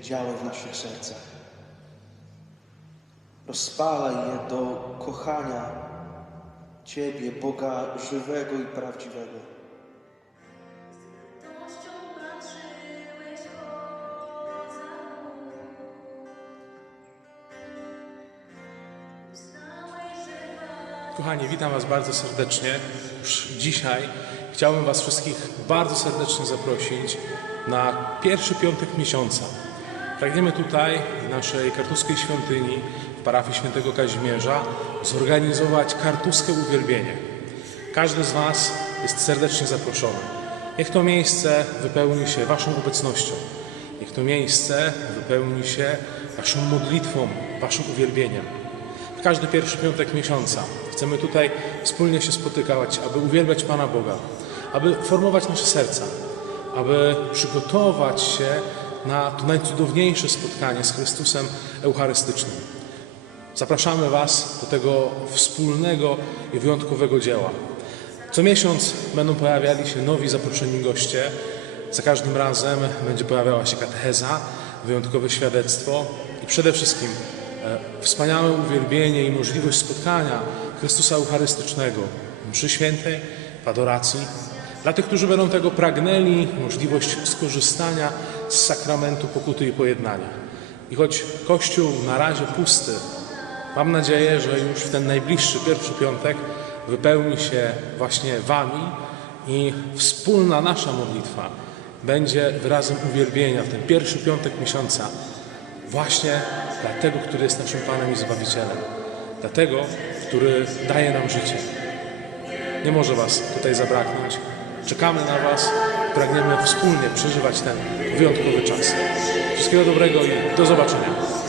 działaj w naszych sercach. Rozpalaj je do kochania Ciebie, Boga żywego i prawdziwego. Kochani, witam Was bardzo serdecznie. Już dzisiaj chciałbym Was wszystkich bardzo serdecznie zaprosić na pierwszy piątek miesiąca. Pragniemy tutaj, w naszej kartuskiej świątyni, w parafii świętego Kazimierza, zorganizować kartuskie uwielbienie. Każdy z Was jest serdecznie zaproszony. Niech to miejsce wypełni się Waszą obecnością. Niech to miejsce wypełni się Waszą modlitwą, Waszym uwielbieniem. Każdy pierwszy piątek miesiąca chcemy tutaj wspólnie się spotykać, aby uwielbiać Pana Boga, aby formować nasze serca, aby przygotować się na to najcudowniejsze spotkanie z Chrystusem Eucharystycznym. Zapraszamy Was do tego wspólnego i wyjątkowego dzieła. Co miesiąc będą pojawiali się nowi zaproszeni goście. Za każdym razem będzie pojawiała się katecheza, wyjątkowe świadectwo i przede wszystkim wspaniałe uwielbienie i możliwość spotkania Chrystusa Eucharystycznego mszy świętej, w adoracji. Dla tych, którzy będą tego pragnęli, możliwość skorzystania z sakramentu pokuty i pojednania. I choć Kościół na razie pusty, Mam nadzieję, że już w ten najbliższy pierwszy piątek wypełni się właśnie Wami i wspólna nasza modlitwa będzie wyrazem uwielbienia w ten pierwszy piątek miesiąca właśnie dla tego, który jest naszym Panem i Zbawicielem, dla tego, który daje nam życie. Nie może Was tutaj zabraknąć. Czekamy na Was, pragniemy wspólnie przeżywać ten wyjątkowy czas. Wszystkiego dobrego i do zobaczenia.